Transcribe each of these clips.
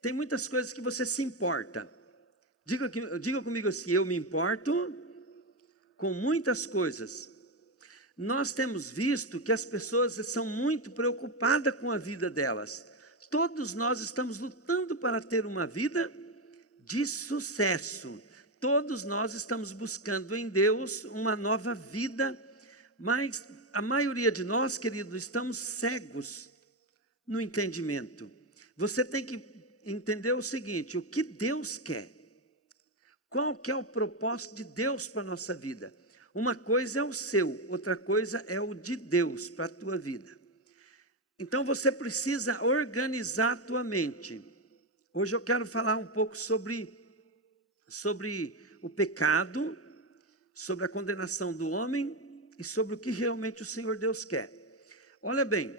tem muitas coisas que você se importa. Diga comigo assim: eu me importo com muitas coisas. Nós temos visto que as pessoas são muito preocupadas com a vida delas. Todos nós estamos lutando para ter uma vida de sucesso. Todos nós estamos buscando em Deus uma nova vida, mas a maioria de nós, querido, estamos cegos no entendimento. Você tem que entender o seguinte: o que Deus quer? Qual que é o propósito de Deus para a nossa vida? Uma coisa é o seu, outra coisa é o de Deus para a tua vida. Então você precisa organizar a tua mente. Hoje eu quero falar um pouco sobre o pecado, sobre a condenação do homem e sobre o que realmente o Senhor Deus quer. Olha bem,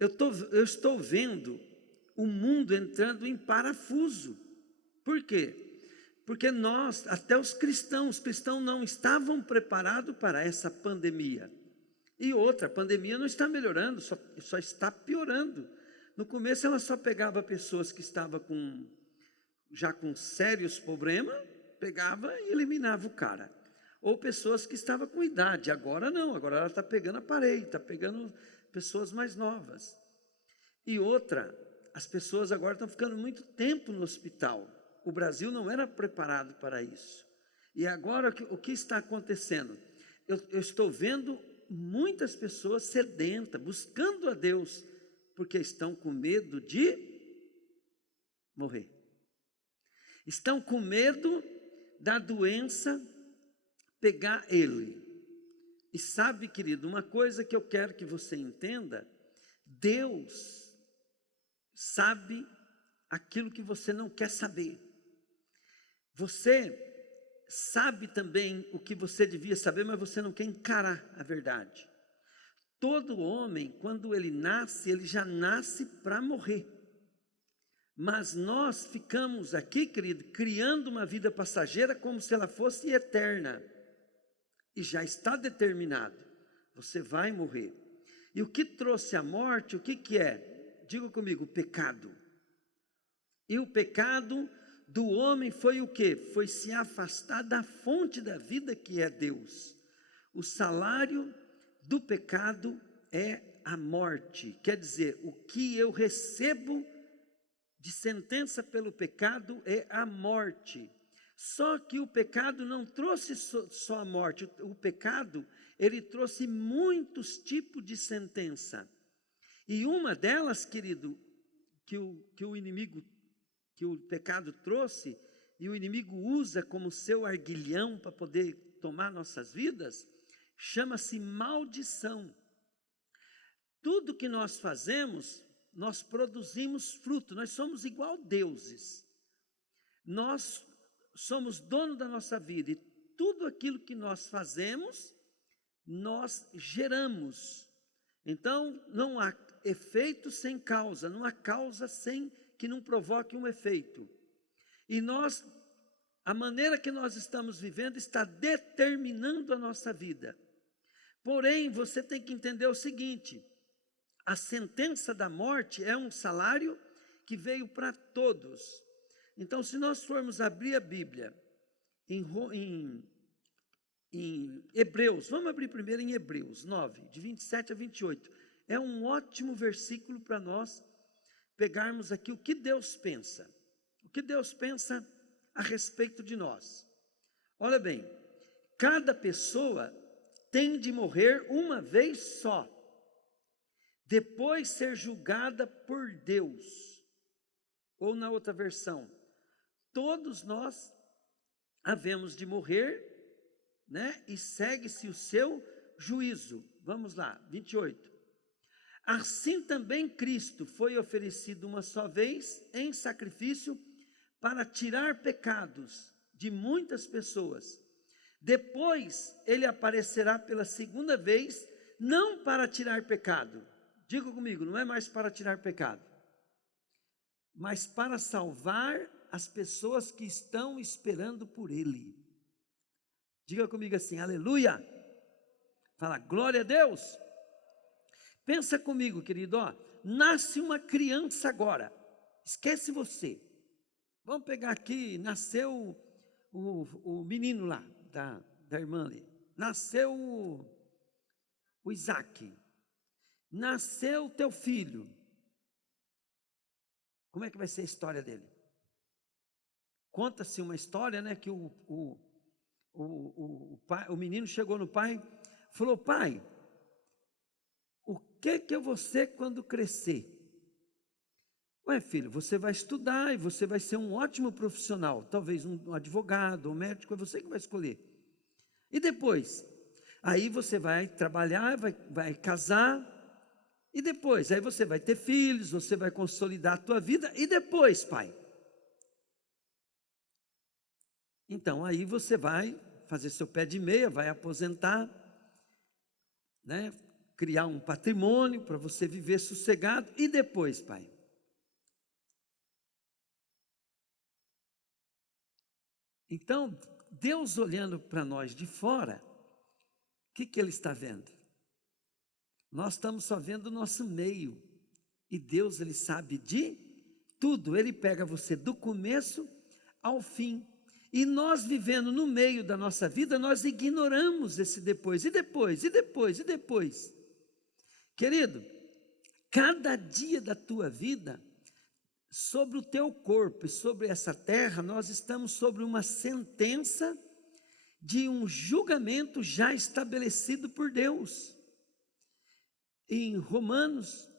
eu estou vendo o mundo entrando em parafuso. Por quê? Porque nós, até os cristãos não estavam preparados para essa pandemia. E outra, a pandemia não está melhorando, só está piorando. No começo ela só pegava pessoas que estavam já com sérios problemas, pegava e eliminava o cara. Ou pessoas que estavam com idade. Agora não, agora ela está pegando a parede, está pegando pessoas mais novas. E outra, as pessoas agora estão ficando muito tempo no hospital. O Brasil não era preparado para isso. E agora o que está acontecendo? Eu estou vendo muitas pessoas sedentas, buscando a Deus, porque estão com medo de morrer. Estão com medo da doença pegar ele. E sabe, querido, uma coisa que eu quero que você entenda: Deus sabe aquilo que você não quer saber. Você sabe também o que você devia saber, mas você não quer encarar a verdade. Todo homem, quando ele nasce, ele já nasce para morrer. Mas nós ficamos aqui, querido, criando uma vida passageira como se ela fosse eterna. E já está determinado, você vai morrer. E o que trouxe a morte, o que é? Diga comigo: o pecado. E o pecado do homem foi o quê? Foi se afastar da fonte da vida, que é Deus. O salário do pecado é a morte. Quer dizer, o que eu recebo de sentença pelo pecado é a morte. Só que o pecado não trouxe só a morte. O pecado, ele trouxe muitos tipos de sentença. E uma delas, querido, que o pecado trouxe, e o inimigo usa como seu arguilhão para poder tomar nossas vidas, chama-se maldição. Tudo que nós fazemos, nós produzimos fruto. Nós somos igual deuses. Nós somos dono da nossa vida, e tudo aquilo que nós fazemos, nós geramos. Então não há efeito sem causa, não há causa sem que não provoque um efeito. E a maneira que nós estamos vivendo está determinando a nossa vida. Porém, você tem que entender o seguinte: a sentença da morte é um salário que veio para todos. Então, se nós formos abrir a Bíblia em Hebreus, vamos abrir primeiro em Hebreus 9, de 27 a 28. É um ótimo versículo para nós pegarmos aqui o que Deus pensa. O que Deus pensa a respeito de nós. Olha bem, cada pessoa tem de morrer uma vez só, depois ser julgada por Deus. Ou na outra versão, todos nós havemos de morrer, né? E segue-se o seu juízo. Vamos lá, 28. Assim também Cristo foi oferecido uma só vez em sacrifício para tirar pecados de muitas pessoas. Depois ele aparecerá pela segunda vez, não para tirar pecado. Diga comigo, não é mais para tirar pecado, mas para salvar as pessoas que estão esperando por ele. Diga comigo assim: aleluia. Fala, glória a Deus. Pensa comigo, querido, nasce uma criança agora, esquece você. Vamos pegar aqui, nasceu o menino lá, da irmã ali. Nasceu o Isaac. Nasceu o teu filho. Como é que vai ser a história dele? Conta-se uma história, né, que o menino chegou no pai, falou: pai, o que eu vou ser quando crescer? Ué, filho, você vai estudar e você vai ser um ótimo profissional, talvez um advogado, um médico, é você que vai escolher. E depois? Aí você vai trabalhar, vai casar, e depois? Aí você vai ter filhos, você vai consolidar a tua vida, e depois, pai? Então, aí você vai fazer seu pé de meia, vai aposentar, né? Criar um patrimônio para você viver sossegado. E depois, pai? Então, Deus olhando para nós de fora, o que Ele está vendo? Nós estamos só vendo o nosso meio. E Deus, Ele sabe de tudo. Ele pega você do começo ao fim. E nós vivendo no meio da nossa vida, nós ignoramos esse depois, e depois, e depois, e depois. Querido, cada dia da tua vida, sobre o teu corpo e sobre essa terra, nós estamos sobre uma sentença de um julgamento já estabelecido por Deus. Em Romanos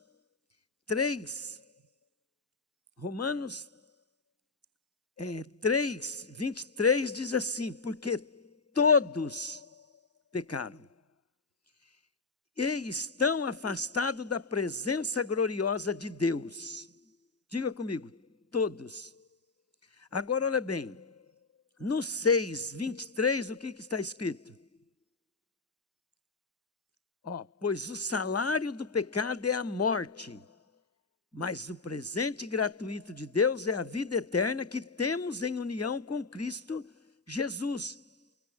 3, 3:23 diz assim: porque todos pecaram e estão afastados da presença gloriosa de Deus. Diga comigo, todos. Agora olha bem, no 6:23 o que está escrito? Pois o salário do pecado é a morte, mas o presente gratuito de Deus é a vida eterna que temos em união com Cristo Jesus,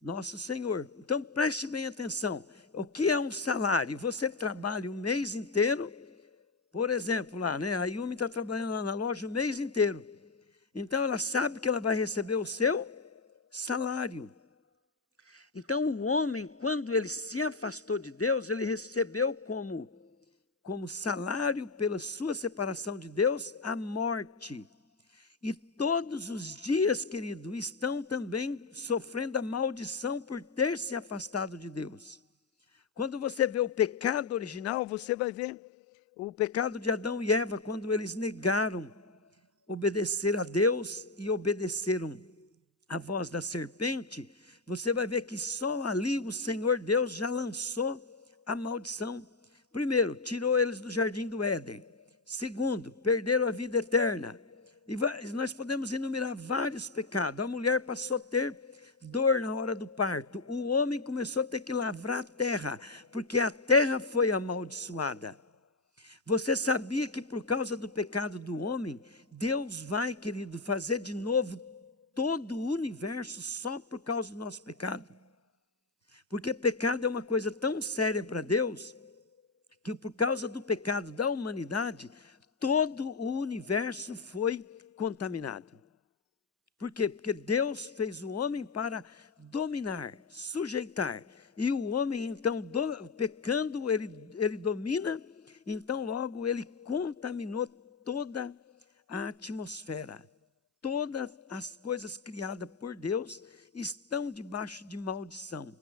nosso Senhor. Então preste bem atenção, o que é um salário? Você trabalha o mês inteiro, por exemplo lá, né? A Yumi está trabalhando lá na loja o mês inteiro, então ela sabe que ela vai receber o seu salário. Então o homem, quando ele se afastou de Deus, ele recebeu como salário pela sua separação de Deus, a morte. E todos os dias, querido, estão também sofrendo a maldição por ter se afastado de Deus. Quando você vê o pecado original, você vai ver o pecado de Adão e Eva, quando eles negaram obedecer a Deus e obedeceram a voz da serpente. Você vai ver que só ali o Senhor Deus já lançou a maldição. Primeiro, tirou eles do jardim do Éden. Segundo, perderam a vida eterna. E nós podemos enumerar vários pecados. A mulher passou a ter dor na hora do parto. O homem começou a ter que lavrar a terra, porque a terra foi amaldiçoada. Você sabia que por causa do pecado do homem, Deus vai, querido, fazer de novo todo o universo só por causa do nosso pecado? Porque pecado é uma coisa tão séria para Deus, que por causa do pecado da humanidade, todo o universo foi contaminado. Por quê? Porque Deus fez o homem para dominar, sujeitar, e o homem então, pecando, ele domina, então logo ele contaminou toda a atmosfera. Todas as coisas criadas por Deus estão debaixo de maldição.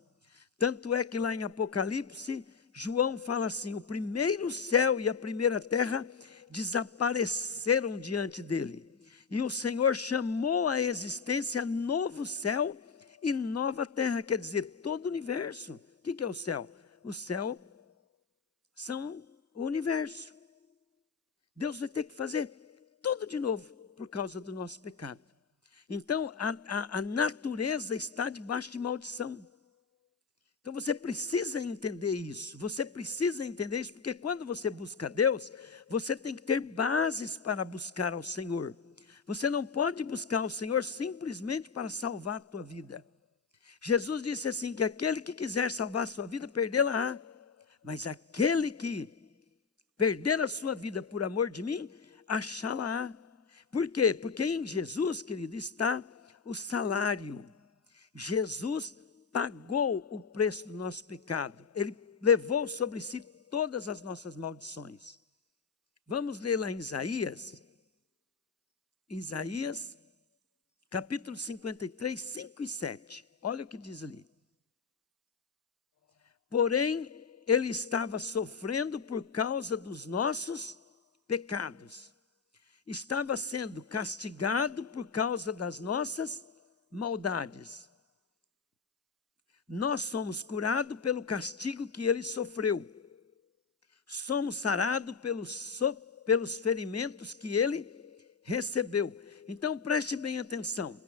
Tanto é que lá em Apocalipse, João fala assim: o primeiro céu e a primeira terra desapareceram diante dele, e o Senhor chamou à existência novo céu e nova terra, quer dizer, todo o universo. O que é o céu? O céu são o universo. Deus vai ter que fazer tudo de novo por causa do nosso pecado. Então a natureza está debaixo de maldição. Então você precisa entender isso, porque quando você busca Deus, você tem que ter bases para buscar ao Senhor. Você não pode buscar ao Senhor simplesmente para salvar a tua vida. Jesus disse assim, que aquele que quiser salvar a sua vida, perdê-la-á, mas aquele que perder a sua vida por amor de mim, achá-la-á. Por quê? Porque em Jesus, querido, está o salário. Jesus pagou o preço do nosso pecado. Ele levou sobre si todas as nossas maldições. Vamos ler lá em Isaías. Isaías, capítulo 53, 5 e 7. Olha o que diz ali. Porém, ele estava sofrendo por causa dos nossos pecados. Estava sendo castigado por causa das nossas maldades. Nós somos curados pelo castigo que ele sofreu. Somos sarados pelos ferimentos que ele recebeu. Então preste bem atenção.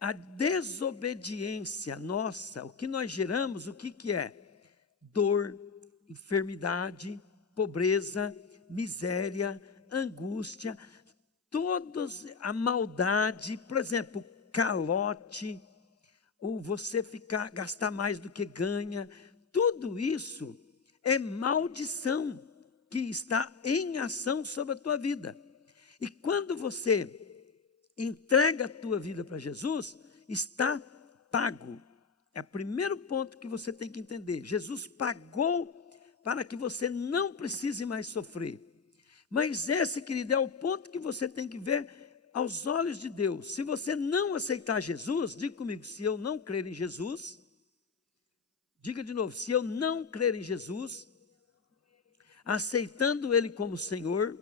A desobediência nossa, o que nós geramos, o que é? Dor, enfermidade, pobreza, miséria, angústia, a maldade, por exemplo, calote, ou você gastar mais do que ganha, tudo isso é maldição que está em ação sobre a tua vida. E quando você entrega a tua vida para Jesus, está pago. É o primeiro ponto que você tem que entender. Jesus pagou para que você não precise mais sofrer. Mas esse, querido, é o ponto que você tem que ver aos olhos de Deus. Se você não aceitar Jesus, diga comigo, se eu não crer em Jesus, diga de novo, se eu não crer em Jesus, aceitando Ele como Senhor,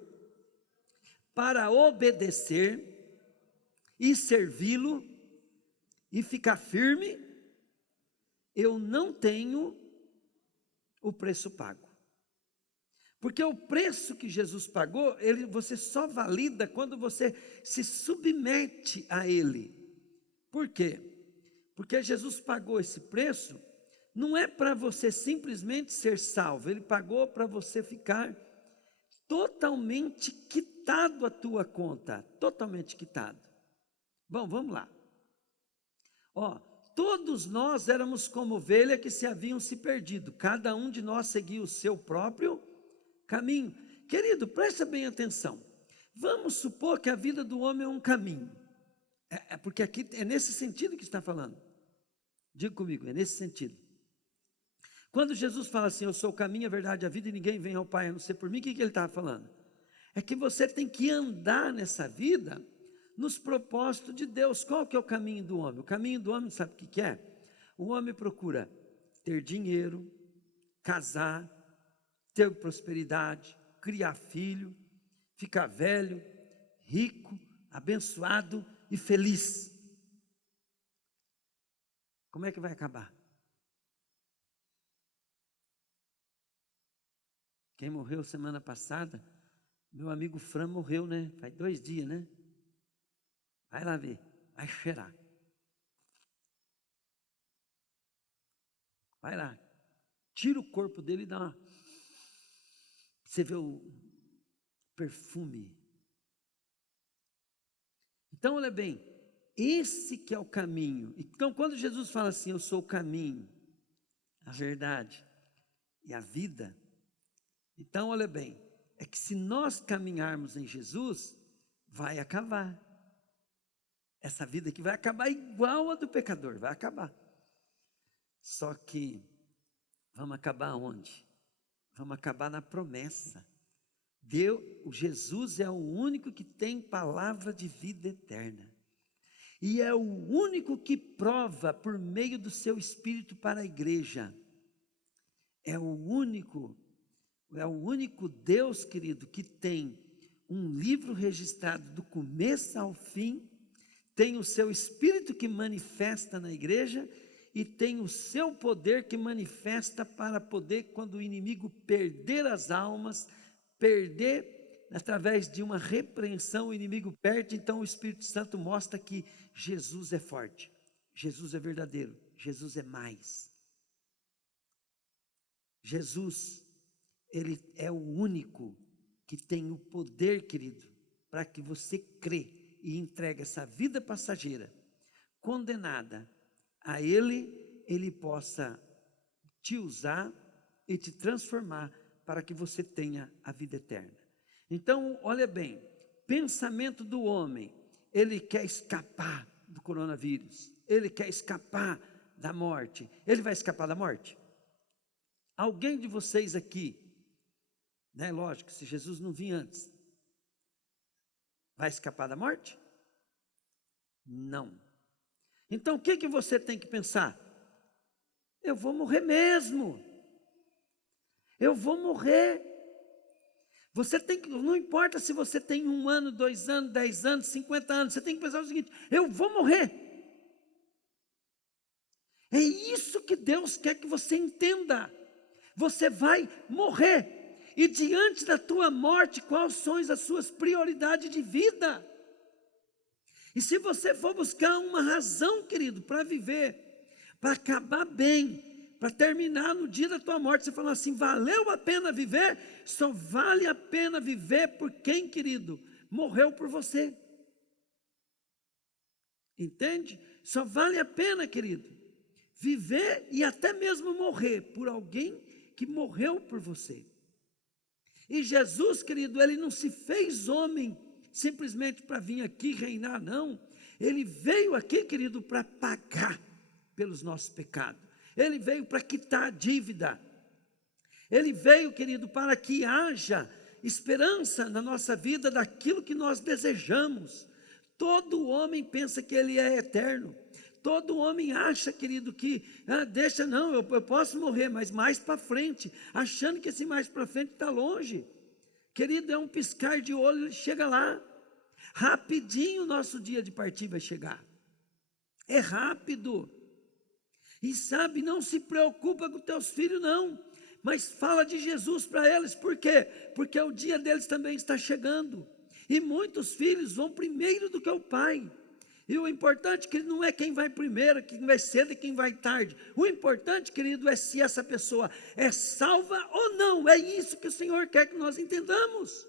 para obedecer e servi-lo e ficar firme, eu não tenho o preço pago. Porque o preço que Jesus pagou, você só valida quando você se submete a Ele. Por quê? Porque Jesus pagou esse preço, não é para você simplesmente ser salvo, Ele pagou para você ficar totalmente quitado a tua conta, totalmente quitado. Bom, vamos lá. Todos nós éramos como ovelha que haviam se perdido, cada um de nós seguia o seu próprio caminho. Querido, presta bem atenção. Vamos supor que a vida do homem é um caminho. Porque aqui é nesse sentido que está falando. Diga comigo, é nesse sentido. Quando Jesus fala assim, eu sou o caminho, a verdade e a vida, e ninguém vem ao Pai a não ser por mim, o que ele estava falando? É que você tem que andar nessa vida nos propósitos de Deus. Qual que é o caminho do homem? O caminho do homem, sabe o que é? O homem procura ter dinheiro, casar, ter prosperidade, criar filho, ficar velho, rico, abençoado e feliz. Como é que vai acabar? Quem morreu semana passada, meu amigo Fran morreu, né? Faz 2 dias, né? Vai lá ver, vai cheirar. Vai lá, tira o corpo dele e dá uma... Você vê o perfume. Então, olha bem, esse que é o caminho. Então, quando Jesus fala assim, eu sou o caminho, a verdade e a vida, então, olha bem, é que se nós caminharmos em Jesus, vai acabar. Essa vida aqui vai acabar igual a do pecador, vai acabar. Só que, vamos acabar onde? Vamos acabar na promessa. Jesus é o único que tem palavra de vida eterna. E é o único que prova por meio do seu Espírito para a igreja. É o único Deus, querido, que tem um livro registrado do começo ao fim, tem o seu Espírito que manifesta na igreja e tem o seu poder que manifesta para poder, quando o inimigo perder as almas, através de uma repreensão, o inimigo perde. Então o Espírito Santo mostra que Jesus é forte, Jesus é verdadeiro, Jesus é mais. Jesus, Ele é o único que tem o poder, querido, para que você crê e entregue essa vida passageira, condenada a Ele possa te usar e te transformar para que você tenha a vida eterna. Então, olha bem, pensamento do homem, ele quer escapar do coronavírus, ele quer escapar da morte. Ele vai escapar da morte? Alguém de vocês aqui, né, lógico, se Jesus não vir antes, vai escapar da morte? Não. Então o que você tem que pensar? Eu vou morrer mesmo. Eu vou morrer. Você tem que, não importa se você tem 1 ano, 2 anos, 10 anos, 50 anos, você tem que pensar o seguinte: eu vou morrer. É isso que Deus quer que você entenda. Você vai morrer. E diante da tua morte, quais são as suas prioridades de vida? E se você for buscar uma razão, querido, para viver, para acabar bem, para terminar no dia da tua morte, você fala assim: valeu a pena viver? Só vale a pena viver por quem, querido, morreu por você. Entende? Só vale a pena, querido, viver e até mesmo morrer por alguém que morreu por você. E Jesus, querido, ele não se fez homem simplesmente para vir aqui reinar, não. Ele veio aqui, querido, para pagar pelos nossos pecados. Ele veio para quitar a dívida. Ele veio, querido, para que haja esperança na nossa vida daquilo que nós desejamos. Todo homem pensa que ele é eterno. Todo homem acha, querido, que deixa, não, eu posso morrer, mas mais para frente, achando que esse mais para frente está longe. Querido, é um piscar de olho, ele chega lá. Rapidinho o nosso dia de partir vai chegar. É rápido. E sabe, não se preocupa com teus filhos não, mas fala de Jesus para eles. Por quê? Porque o dia deles também está chegando. E muitos filhos vão primeiro do que o pai. E o importante, querido, não é quem vai primeiro, quem vai cedo e quem vai tarde. O importante, querido, é se essa pessoa é salva ou não. É isso que o Senhor quer que nós entendamos.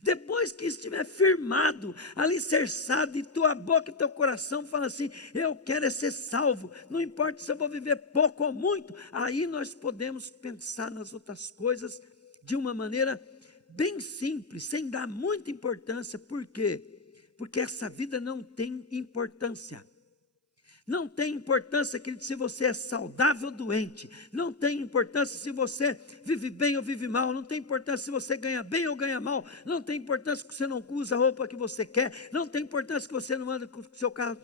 Depois que estiver firmado, alicerçado, e tua boca e teu coração fala assim: eu quero é ser salvo, não importa se eu vou viver pouco ou muito. Aí nós podemos pensar nas outras coisas de uma maneira bem simples, sem dar muita importância. Por quê? Porque essa vida não tem importância. Não tem importância, querido, se você é saudável ou doente. Não tem importância se você vive bem ou vive mal. Não tem importância se você ganha bem ou ganha mal. Não tem importância que você não usa a roupa que você quer. Não tem importância que você não anda com o seu carro,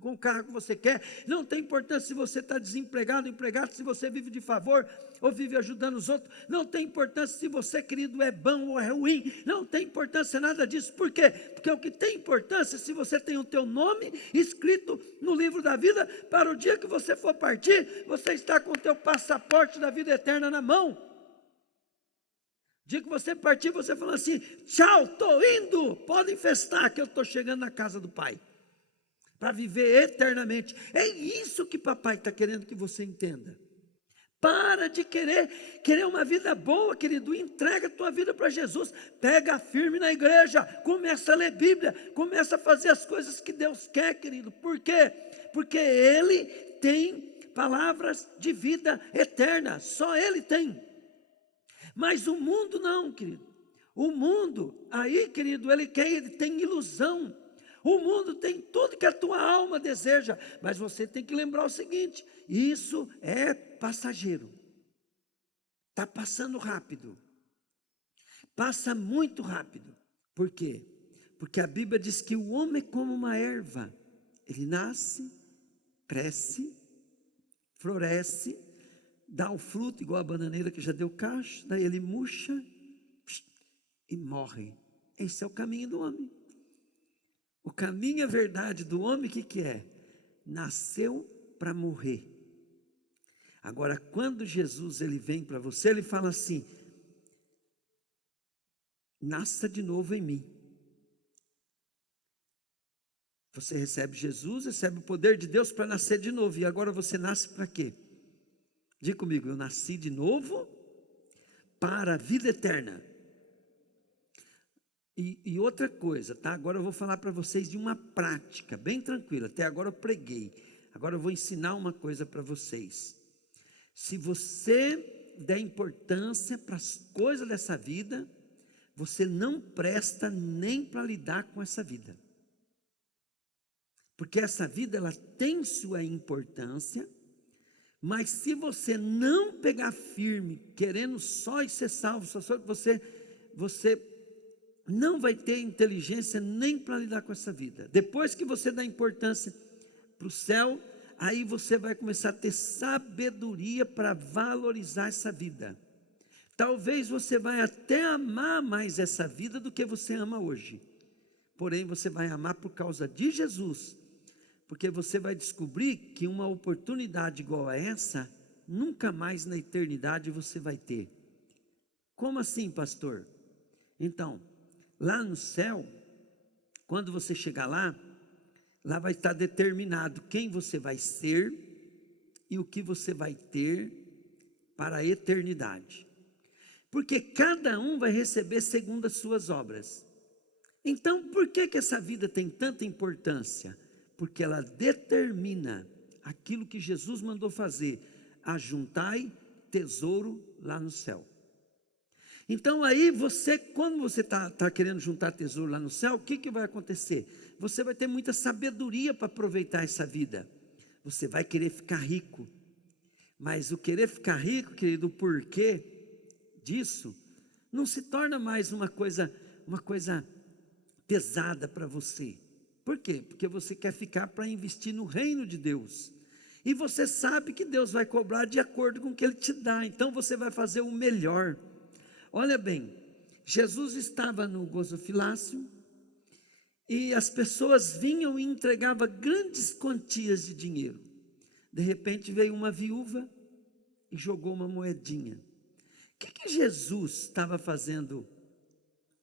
com o carro que você quer. Não tem importância se você está desempregado, empregado, se você vive de favor ou vive ajudando os outros. Não tem importância se você, querido, é bom ou é ruim. Não tem importância nada disso. Por quê? Porque o que tem importância é se você tem o teu nome escrito no livro da vida, para o dia que você for partir, você está com o teu passaporte da vida eterna na mão. O dia que você partir, você fala assim: tchau, estou indo, podem festar que eu estou chegando na casa do Pai, para viver eternamente. É isso que papai está querendo que você entenda. Para de querer uma vida boa, querido. Entrega a tua vida para Jesus. Pega firme na igreja. Começa a ler Bíblia. Começa a fazer as coisas que Deus quer, querido. Por quê? Porque Ele tem palavras de vida eterna. Só Ele tem. Mas o mundo não, querido. O mundo, aí, querido, ele tem ilusão. O mundo tem tudo que a tua alma deseja, mas você tem que lembrar o seguinte: isso é passageiro. Está passando rápido. Passa muito rápido. Por quê? Porque a Bíblia diz que o homem é como uma erva. Ele nasce, cresce, floresce, dá um fruto igual a bananeira que já deu cacho, daí ele murcha e morre. Esse é o caminho do homem. O caminho e a verdade do homem, o que é? Nasceu para morrer. Agora, quando Jesus ele vem para você, ele fala assim: nasça de novo em mim. Você recebe Jesus, recebe o poder de Deus para nascer de novo. E agora você nasce para quê? Diga comigo: eu nasci de novo para a vida eterna. E outra coisa, tá? Agora eu vou falar para vocês de uma prática bem tranquila. Até agora eu preguei. Agora eu vou ensinar uma coisa para vocês. Se você der importância para as coisas dessa vida, você não presta nem para lidar com essa vida. Porque essa vida, ela tem sua importância, mas se você não pegar firme, querendo só ser salvo, você não vai ter inteligência nem para lidar com essa vida. Depois que você dá importância para o céu, aí você vai começar a ter sabedoria para valorizar essa vida. Talvez você vai até amar mais essa vida do que você ama hoje. Porém, você vai amar por causa de Jesus. Porque você vai descobrir que uma oportunidade igual a essa, nunca mais na eternidade você vai ter. Como assim, pastor? Então, lá no céu, quando você chegar lá vai estar determinado quem você vai ser e o que você vai ter para a eternidade. Porque cada um vai receber segundo as suas obras. Então, por que essa vida tem tanta importância? Porque ela determina aquilo que Jesus mandou fazer: ajuntai tesouro lá no céu. Então aí quando você está querendo juntar tesouro lá no céu, o que vai acontecer? Você vai ter muita sabedoria para aproveitar essa vida. Você vai querer ficar rico. Mas o querer ficar rico, querido, o porquê disso, não se torna mais uma coisa pesada para você. Por quê? Porque você quer ficar para investir no reino de Deus. E você sabe que Deus vai cobrar de acordo com o que Ele te dá. Então você vai fazer o melhor. Olha bem, Jesus estava no gasofilácio e as pessoas vinham e entregavam grandes quantias de dinheiro. De repente veio uma viúva e jogou uma moedinha. O que Jesus estava fazendo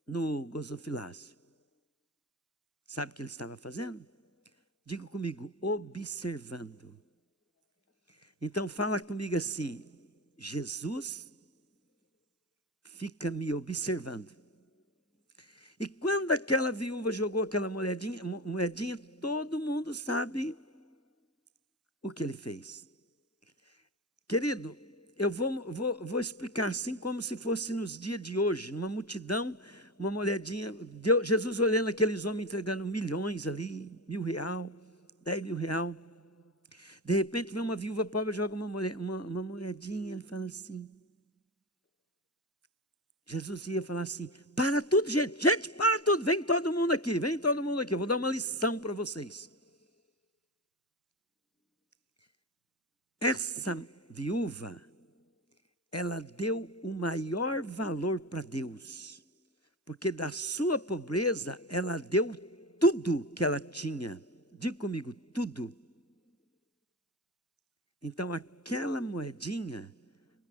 no gasofilácio? Sabe o que ele estava fazendo? Diga comigo: observando. Então fala comigo assim: Jesus fica me observando. E quando aquela viúva jogou aquela moedinha, todo mundo sabe o que ele fez. Querido, eu vou explicar assim como se fosse nos dias de hoje, numa multidão, uma moedinha, Jesus olhando aqueles homens entregando milhões ali, R$1.000, R$10.000. De repente vem uma viúva pobre, joga uma moedinha e fala assim. Jesus ia falar assim: para tudo, gente, para tudo, vem todo mundo aqui, eu vou dar uma lição para vocês. Essa viúva, ela deu o maior valor para Deus, porque da sua pobreza, ela deu tudo que ela tinha. Diga comigo: tudo. Então aquela moedinha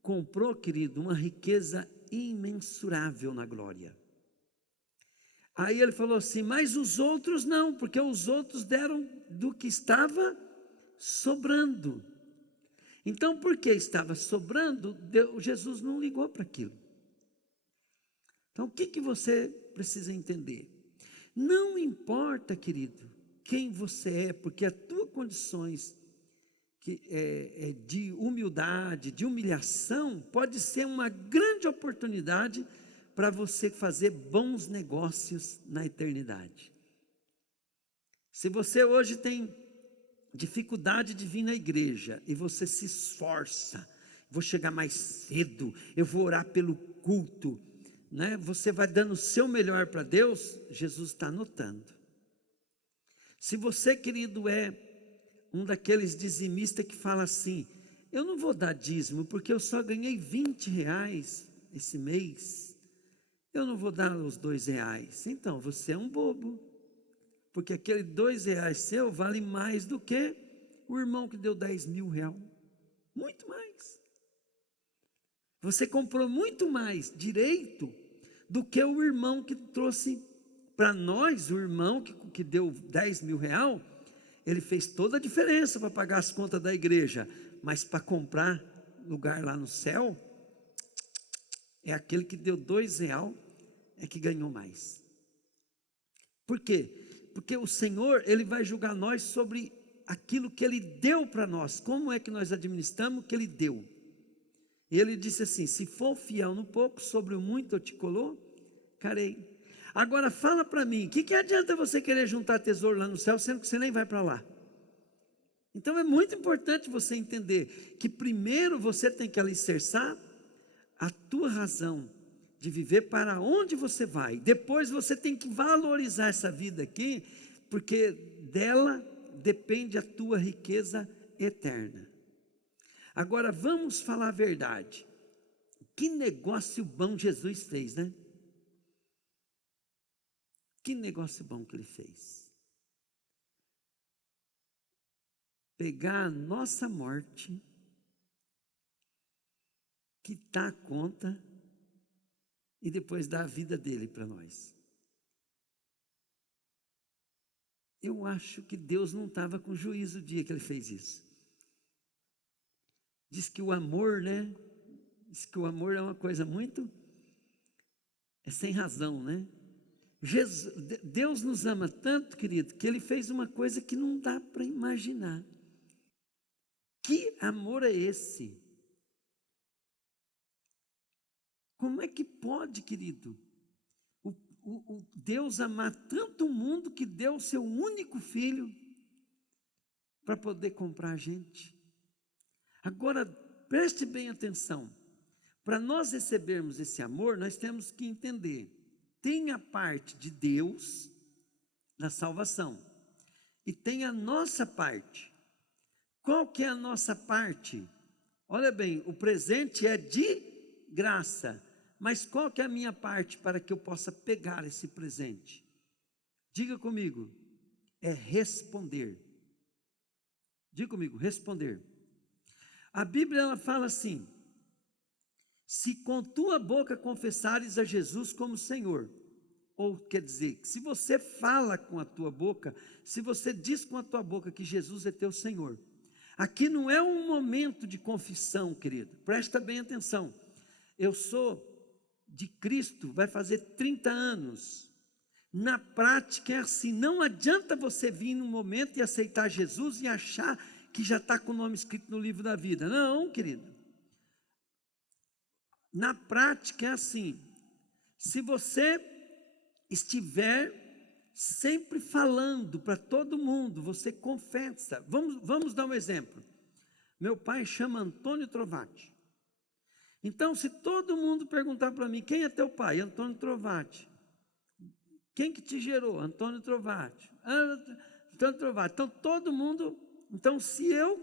comprou, querido, uma riqueza imensurável na glória. Aí ele falou assim: mas os outros não, porque os outros deram do que estava sobrando. Então, porque estava sobrando, Jesus não ligou para aquilo. Então, o que você precisa entender? Não importa, querido, quem você é, porque as tuas condições de humildade, de humilhação, pode ser uma grande oportunidade para você fazer bons negócios na eternidade. Se você hoje tem dificuldade de vir na igreja e você se esforça, vou chegar mais cedo, eu vou orar pelo culto, né? Você vai dando o seu melhor para Deus, Jesus está notando. Se você, querido, é um daqueles dizimistas que fala assim: eu não vou dar dízimo porque eu só ganhei R$20 esse mês, eu não vou dar os R$2, então você é um bobo, porque aquele R$2 seu vale mais do que o irmão que deu R$10.000, muito mais. Você comprou muito mais direito do que o irmão que trouxe para nós. O irmão que deu R$10.000, ele fez toda a diferença para pagar as contas da igreja, mas para comprar lugar lá no céu, é aquele que deu R$2 é que ganhou mais. Por quê? Porque o Senhor, Ele vai julgar nós sobre aquilo que Ele deu para nós. Como é que nós administramos o que Ele deu? E Ele disse assim: se for fiel no pouco, sobre o muito eu te ficarei. Agora fala para mim, o que adianta você querer juntar tesouro lá no céu, sendo que você nem vai para lá? Então é muito importante você entender que primeiro você tem que alicerçar a tua razão de viver para onde você vai. Depois você tem que valorizar essa vida aqui, porque dela depende a tua riqueza eterna. Agora vamos falar a verdade. Que negócio bom Jesus fez, né? Que negócio bom que ele fez. Pegar a nossa morte, quitar a conta e depois dar a vida dele para nós. Eu acho que Deus não estava com juízo o dia que ele fez isso. Diz que o amor, né? Diz que o amor é uma coisa muito... é sem razão, né? Deus nos ama tanto, querido, que ele fez uma coisa que não dá para imaginar. Que amor é esse? Como é que pode, querido, o Deus amar tanto o mundo que deu o seu único filho para poder comprar a gente? Agora, preste bem atenção. Para nós recebermos esse amor, nós temos que entender. Tem a parte de Deus na salvação e tem a nossa parte. Qual que é a nossa parte? Olha bem, o presente é de graça, mas qual que é a minha parte para que eu possa pegar esse presente? Diga comigo, é responder. Diga comigo, responder. A Bíblia ela fala assim: se com tua boca confessares a Jesus como Senhor, ou quer dizer, se você fala com a tua boca, se você diz com a tua boca que Jesus é teu Senhor, aqui não é um momento de confissão, querido, presta bem atenção. Eu sou de Cristo, vai fazer 30 anos, na prática é assim, não adianta você vir num momento e aceitar Jesus e achar que já está com o nome escrito no livro da vida, não, querido. Na prática é assim, se você estiver sempre falando para todo mundo, você confessa. Vamos dar um exemplo. Meu pai chama Antônio Trovati. Então, se todo mundo perguntar para mim, quem é teu pai? Antônio Trovati. Quem que te gerou? Antônio Trovati. Antônio Trovati. Então, todo mundo... Então, se eu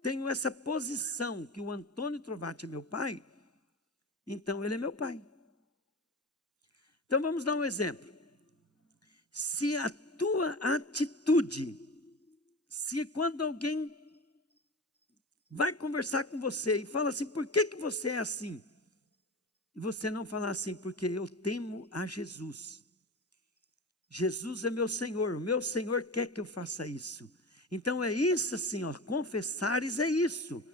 tenho essa posição que o Antônio Trovati é meu pai, então ele é meu pai. Então, vamos dar um exemplo. Se a tua atitude, se quando alguém vai conversar com você e fala assim, por que você é assim? E você não falar assim, porque eu temo a Jesus. Jesus é meu Senhor, o meu Senhor quer que eu faça isso. Então é isso assim, ó, confessares é isso.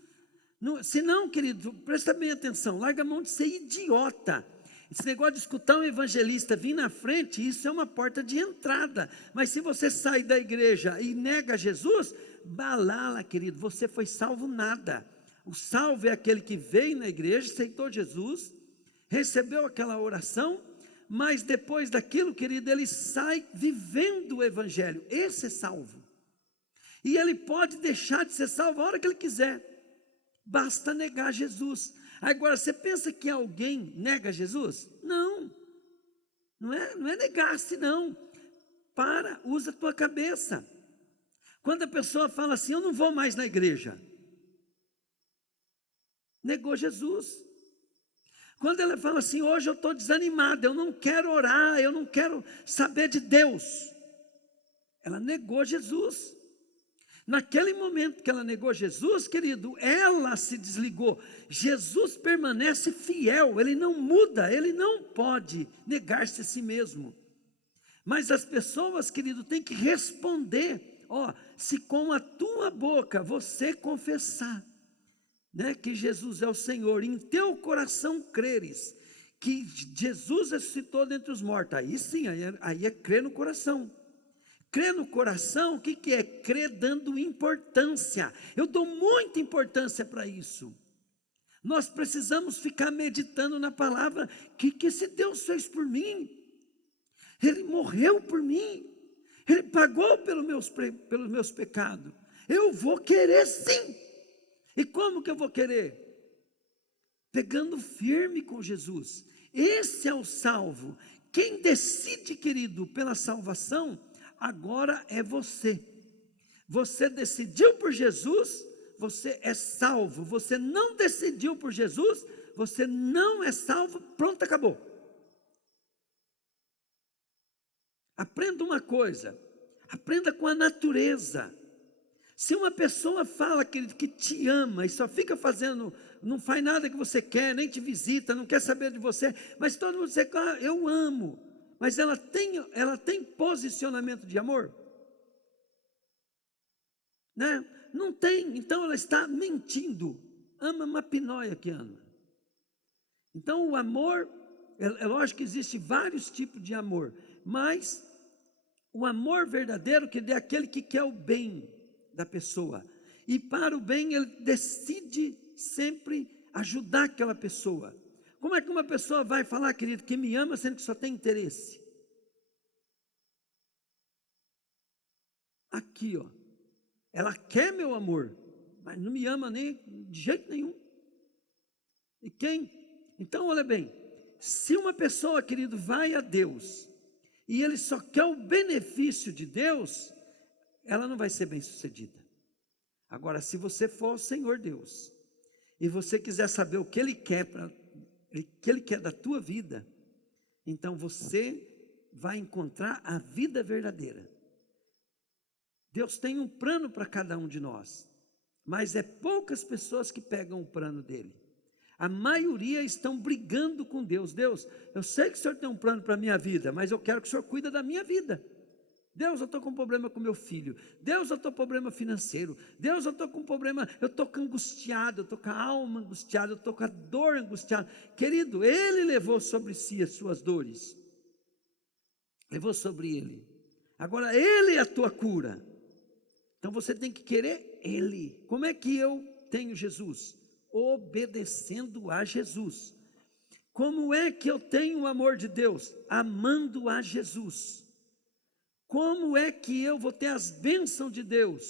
Se não, querido, presta bem atenção, larga a mão de ser idiota. Esse negócio de escutar um evangelista vir na frente, isso é uma porta de entrada. Mas se você sai da igreja e nega Jesus, balala, querido, você foi salvo nada. O salvo é aquele que veio na igreja, aceitou Jesus, recebeu aquela oração, mas depois daquilo, querido, ele sai vivendo o evangelho. Esse é salvo. E ele pode deixar de ser salvo a hora que ele quiser. Basta negar Jesus. Agora, você pensa que alguém nega Jesus? Não. Não é negar-se, não. Usa a tua cabeça. Quando a pessoa fala assim, eu não vou mais na igreja, negou Jesus. Quando ela fala assim, hoje eu estou desanimada, eu não quero orar, eu não quero saber de Deus, ela negou Jesus. Naquele momento que ela negou Jesus, querido, ela se desligou. Jesus permanece fiel, ele não muda, ele não pode negar-se a si mesmo. Mas as pessoas, querido, têm que responder. Se com a tua boca você confessar, né, que Jesus é o Senhor, em teu coração creres que Jesus ressuscitou dentre os mortos, aí sim, aí é crer no coração. Crer no coração, o que é? Crer dando importância. Eu dou muita importância para isso. Nós precisamos ficar meditando na palavra. O que esse Deus fez por mim? Ele morreu por mim. Ele pagou pelos meus pecados. Eu vou querer sim. E como que eu vou querer? Pegando firme com Jesus. Esse é o salvo. Quem decide, querido, pela salvação, agora é você. Você decidiu por Jesus, você é salvo. Você não decidiu por Jesus, você não é salvo. Pronto, acabou. Aprenda uma coisa, aprenda com a natureza. Se uma pessoa fala que te ama e só fica fazendo, não faz nada que você quer, nem te visita, não quer saber de você, mas todo mundo diz, ah, eu amo, mas ela tem posicionamento de amor? Né? Não tem, então ela está mentindo. Ama uma pinóia que ama. Então o amor, é lógico que existe vários tipos de amor, mas o amor verdadeiro que é aquele que quer o bem da pessoa, e para o bem ele decide sempre ajudar aquela pessoa. Como é que uma pessoa vai falar, querido, que me ama sendo que só tem interesse? Aqui, ó, ela quer meu amor, mas não me ama nem de jeito nenhum. E quem? Então olha bem, se uma pessoa, querido, vai a Deus e ele só quer o benefício de Deus, ela não vai ser bem sucedida. Agora, se você for o Senhor Deus, e você quiser saber o que Ele quer, da tua vida, então você vai encontrar a vida verdadeira. Deus tem um plano para cada um de nós, mas é poucas pessoas que pegam o plano dele. A maioria estão brigando com Deus. Deus, eu sei que o Senhor tem um plano para a minha vida, mas eu quero que o Senhor cuide da minha vida. Deus, eu estou com um problema com meu filho. Deus, eu estou com problema financeiro. Deus, eu estou com problema, eu estou angustiado, eu estou com a alma angustiada, eu estou com a dor angustiada. Querido, Ele levou sobre si as suas dores. Levou sobre Ele. Agora, Ele é a tua cura. Então, você tem que querer Ele. Como é que eu tenho Jesus? Obedecendo a Jesus. Como é que eu tenho o amor de Deus? Amando a Jesus. Como é que eu vou ter as bênçãos de Deus?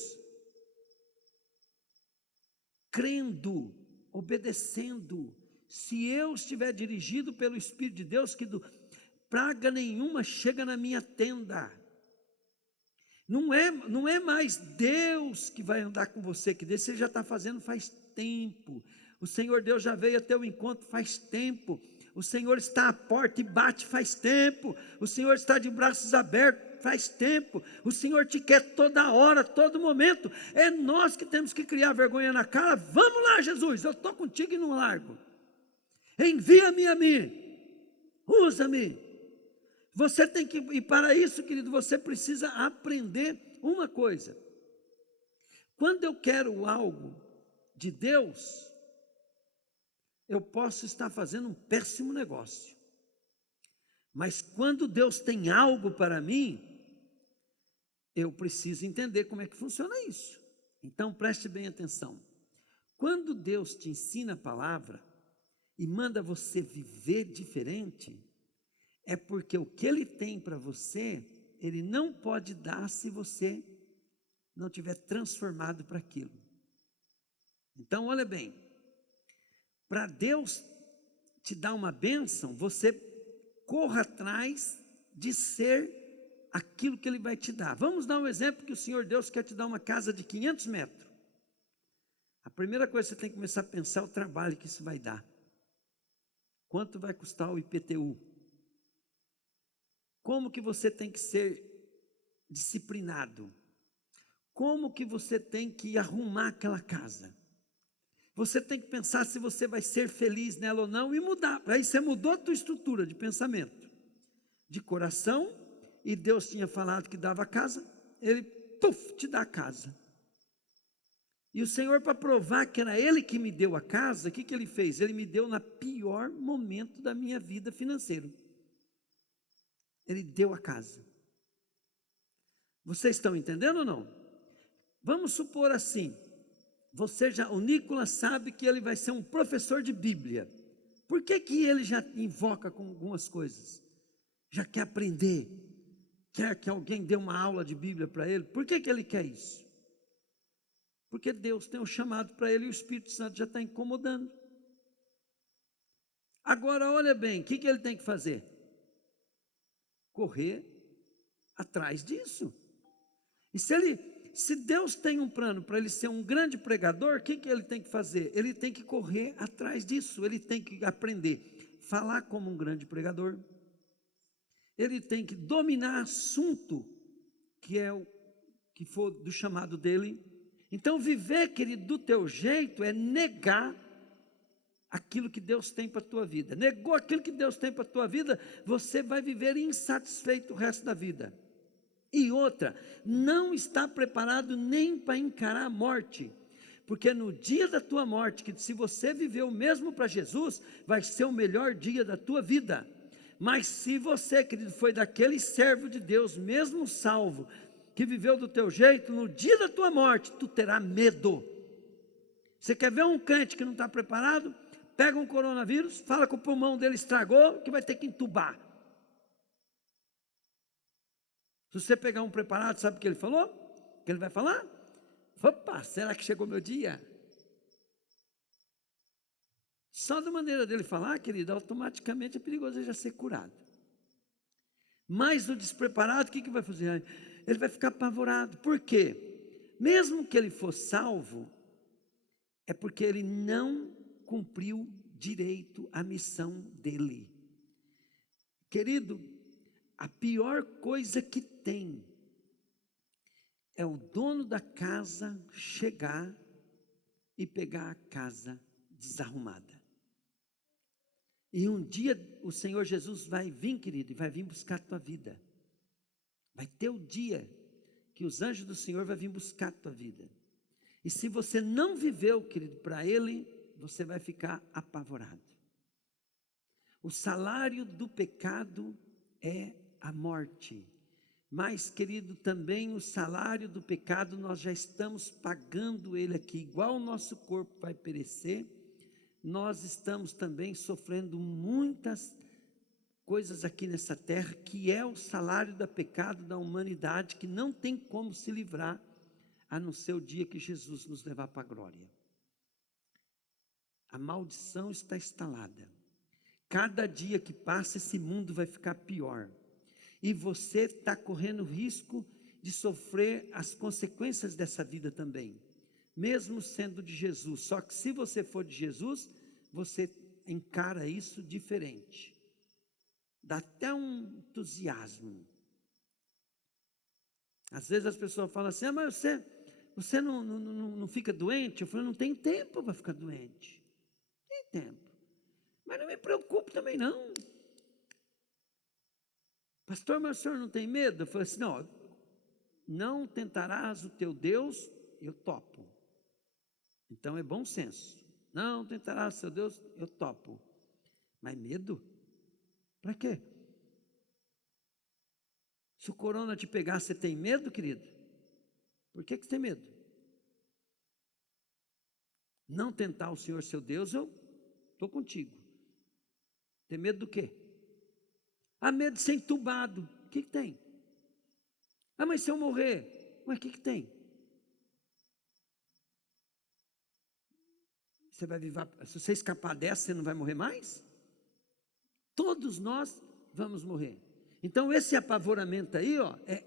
Crendo, obedecendo. Se eu estiver dirigido pelo Espírito de Deus, que praga nenhuma chega na minha tenda. Não é mais Deus que vai andar com você, que você já está fazendo faz tempo. O Senhor Deus já veio até o encontro faz tempo. O Senhor está à porta e bate faz tempo. O Senhor está de braços abertos faz tempo. O Senhor te quer toda hora, todo momento. É nós que temos que criar vergonha na cara. Vamos lá, Jesus, eu estou contigo e não largo. Envia-me a mim. Usa-me. Você tem que, e para isso, querido, você precisa aprender uma coisa. Quando eu quero algo de Deus, eu posso estar fazendo um péssimo negócio. Mas quando Deus tem algo para mim, eu preciso entender como é que funciona isso. Então preste bem atenção. Quando Deus te ensina a palavra e manda você viver diferente, é porque o que Ele tem para você, Ele não pode dar se você não tiver transformado para aquilo. Então olha bem, para Deus te dar uma bênção, você corra atrás de ser aquilo que Ele vai te dar. Vamos dar um exemplo que o Senhor Deus quer te dar uma casa de 500 metros. A primeira coisa que você tem que começar a pensar é o trabalho que isso vai dar. Quanto vai custar o IPTU? Como que você tem que ser disciplinado? Como que você tem que arrumar aquela casa? Você tem que pensar se você vai ser feliz nela ou não e mudar. Aí você mudou a tua estrutura de pensamento, de coração, e Deus tinha falado que dava a casa, Ele, te dá a casa. E o Senhor, para provar que era Ele que me deu a casa, o que Ele fez? Ele me deu no pior momento da minha vida financeira. Ele deu a casa. Vocês estão entendendo ou não? Vamos supor assim, o Nicolas sabe que ele vai ser um professor de Bíblia. Por que ele já invoca com algumas coisas? Já quer aprender, quer que alguém dê uma aula de Bíblia para ele. Por que ele quer isso? Porque Deus tem um chamado para ele e o Espírito Santo já está incomodando. Agora, olha bem, o que ele tem que fazer? Correr atrás disso. E se Deus tem um plano para ele ser um grande pregador, o que ele tem que fazer? Ele tem que correr atrás disso, ele tem que aprender a falar como um grande pregador, ele tem que dominar assunto que for do chamado dele. Então viver, querido, do teu jeito é negar aquilo que Deus tem para a tua vida. Negou aquilo que Deus tem para a tua vida, você vai viver insatisfeito o resto da vida. E outra, não está preparado nem para encarar a morte, porque no dia da tua morte, que se você viveu mesmo para Jesus, vai ser o melhor dia da tua vida. Mas se você, querido, foi daquele servo de Deus, mesmo salvo, que viveu do teu jeito, no dia da tua morte, tu terá medo. Você quer ver um crente que não está preparado? Pega um coronavírus, fala que o pulmão dele estragou, que vai ter que entubar. Se você pegar um preparado, sabe o que ele falou? O que ele vai falar? Opa, será que chegou meu dia? Só da maneira dele falar, querido, automaticamente é perigoso ele já ser curado. Mas o despreparado, o que vai fazer? Ele vai ficar apavorado. Por quê? Mesmo que ele for salvo, é porque ele não cumpriu direito a missão dele. Querido, a pior coisa que tem é o dono da casa chegar e pegar a casa desarrumada. E um dia o Senhor Jesus vai vir, querido, e vai vir buscar a tua vida. Vai ter o dia que os anjos do Senhor vão vir buscar a tua vida. E se você não viveu, querido, para Ele, você vai ficar apavorado. O salário do pecado é a morte. Mas, querido, também o salário do pecado nós já estamos pagando ele aqui. Igual o nosso corpo vai perecer, nós estamos também sofrendo muitas coisas aqui nessa terra, que é o salário do pecado da humanidade, que não tem como se livrar, a não ser o dia que Jesus nos levar para a glória. A maldição está instalada. Cada dia que passa, esse mundo vai ficar pior. E você está correndo risco de sofrer as consequências dessa vida também, mesmo sendo de Jesus. Só que se você for de Jesus, você encara isso diferente. Dá até um entusiasmo. Às vezes as pessoas falam assim, mas você não fica doente? Eu falo, não tem tempo para ficar doente. Não tem tempo. Mas não me preocupo também não. Pastor, mas o senhor não tem medo? Eu falei assim, não tentarás o teu Deus, eu topo. Então é bom senso. Não tentarás o seu Deus, eu topo. Mas medo? Para quê? Se o corona te pegar, você tem medo, querido? Por que você tem medo? Não tentar o Senhor seu Deus, eu estou contigo. Tem medo do quê? Há medo de ser entubado. O que tem? Mas se eu morrer? Mas o que tem? Você vai viver, se você escapar dessa, você não vai morrer mais? Todos nós vamos morrer. Então esse apavoramento aí,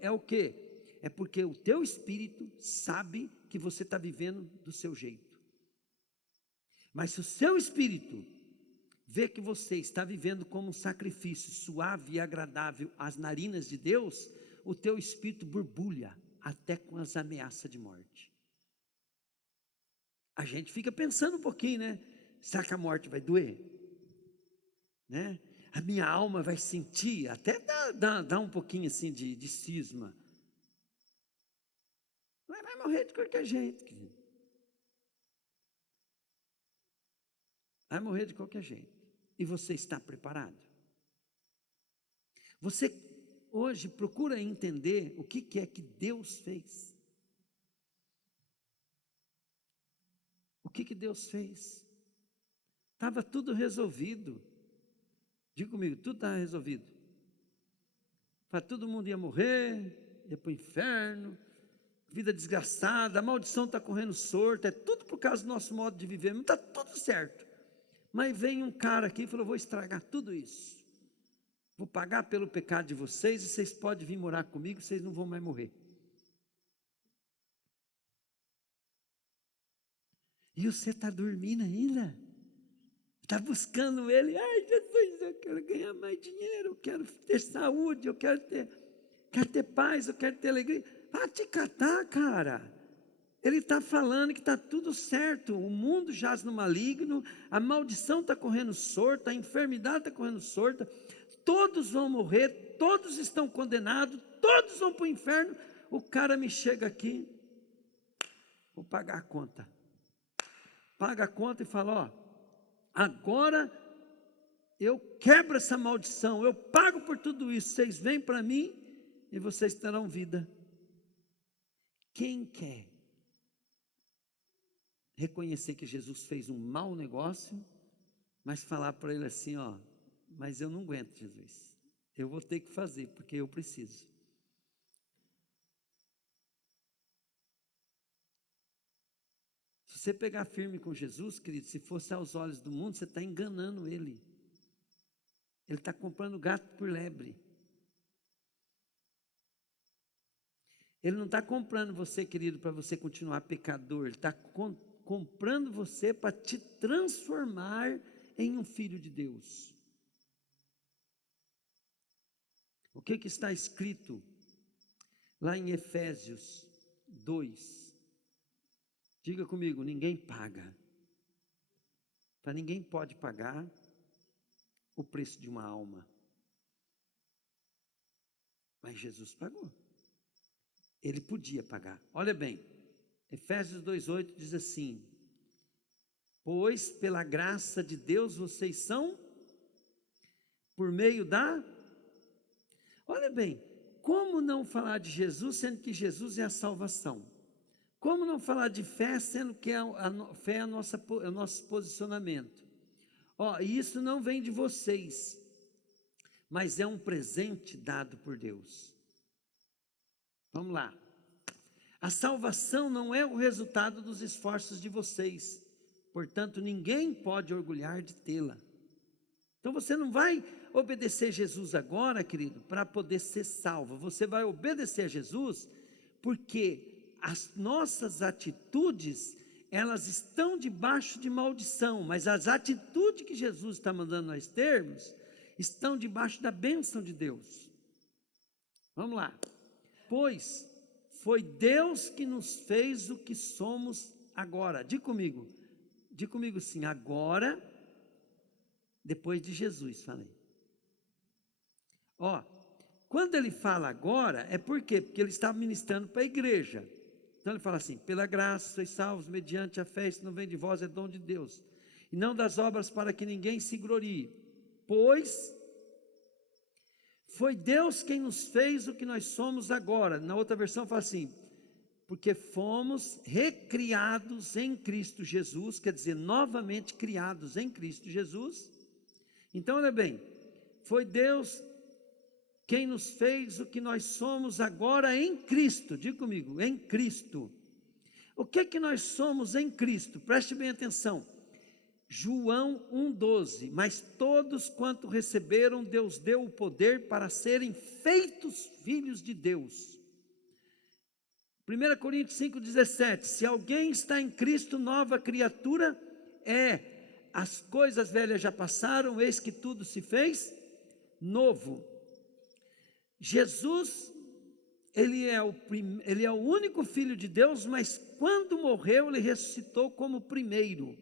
é o quê? É porque o teu espírito sabe que você está vivendo do seu jeito. Mas se o seu espírito vê que você está vivendo como um sacrifício suave e agradável às narinas de Deus, o teu espírito borbulha até com as ameaças de morte. A gente fica pensando um pouquinho, né? Será que a morte vai doer? Né? A minha alma vai sentir, até dá um pouquinho assim de cisma. Mas vai morrer de qualquer jeito, querido. Vai morrer de qualquer jeito. E você está preparado? Você hoje procura entender o que é que Deus fez. O que Deus fez? Estava tudo resolvido. Diga comigo, tudo estava resolvido. Todo mundo ia morrer, ia para o inferno, vida desgraçada, a maldição está correndo solta, é tudo por causa do nosso modo de viver, não está tudo certo. Mas vem um cara aqui e falou, vou estragar tudo isso. Vou pagar pelo pecado de vocês e vocês podem vir morar comigo, vocês não vão mais morrer. E você está dormindo ainda? Está buscando ele, ai Jesus, eu quero ganhar mais dinheiro, eu quero ter saúde, eu quero ter paz, eu quero ter alegria. Vai te catar, cara. Ele está falando que está tudo certo, o mundo jaz no maligno, a maldição está correndo solta, a enfermidade está correndo solta, todos vão morrer, todos estão condenados, todos vão para o inferno. O cara me chega aqui, vou pagar a conta. Paga a conta e fala, agora eu quebro essa maldição, eu pago por tudo isso, vocês vêm para mim e vocês terão vida. Quem quer reconhecer que Jesus fez um mau negócio, mas falar para ele assim, mas eu não aguento, Jesus, eu vou ter que fazer, porque eu preciso. Se você pegar firme com Jesus, querido, se fosse aos olhos do mundo, você está enganando ele. Ele está comprando gato por lebre. Ele não está comprando você, querido, para você continuar pecador. Ele está comprando você para te transformar em um filho de Deus. O que está escrito lá em Efésios 2? Diga comigo, ninguém paga. Para ninguém pode pagar o preço de uma alma. Mas Jesus pagou. Ele podia pagar. Olha bem, Efésios 2,8 diz assim: pois pela graça de Deus vocês são, por meio da... Olha bem, como não falar de Jesus, sendo que Jesus é a salvação? Como não falar de fé, sendo que a fé é o nosso posicionamento? Isso não vem de vocês, mas é um presente dado por Deus. Vamos lá. A salvação não é o resultado dos esforços de vocês, portanto ninguém pode orgulhar de tê-la. Então você não vai obedecer Jesus agora, querido, para poder ser salvo. Você vai obedecer a Jesus porque as nossas atitudes, elas estão debaixo de maldição, mas as atitudes que Jesus está mandando nós termos, estão debaixo da bênção de Deus. Vamos lá. Pois foi Deus que nos fez o que somos agora. Diga comigo sim, agora, depois de Jesus, falei. Quando ele fala agora, é por quê? Porque ele está ministrando para a igreja. Então ele fala assim, pela graça sois salvos mediante a fé, isso não vem de vós, é dom de Deus, e não das obras para que ninguém se glorie, pois foi Deus quem nos fez o que nós somos agora. Na outra versão fala assim, porque fomos recriados em Cristo Jesus, quer dizer, novamente criados em Cristo Jesus. Então olha bem, foi Deus quem nos fez o que nós somos agora em Cristo. Diga comigo, em Cristo. O que nós somos em Cristo? Preste bem atenção. João 1,12, mas todos quanto receberam, Deus deu o poder para serem feitos filhos de Deus. 1 Coríntios 5,17, se alguém está em Cristo, nova criatura é, as coisas velhas já passaram, eis que tudo se fez novo. Jesus, ele é o único filho de Deus, mas quando morreu, ele ressuscitou como primeiro.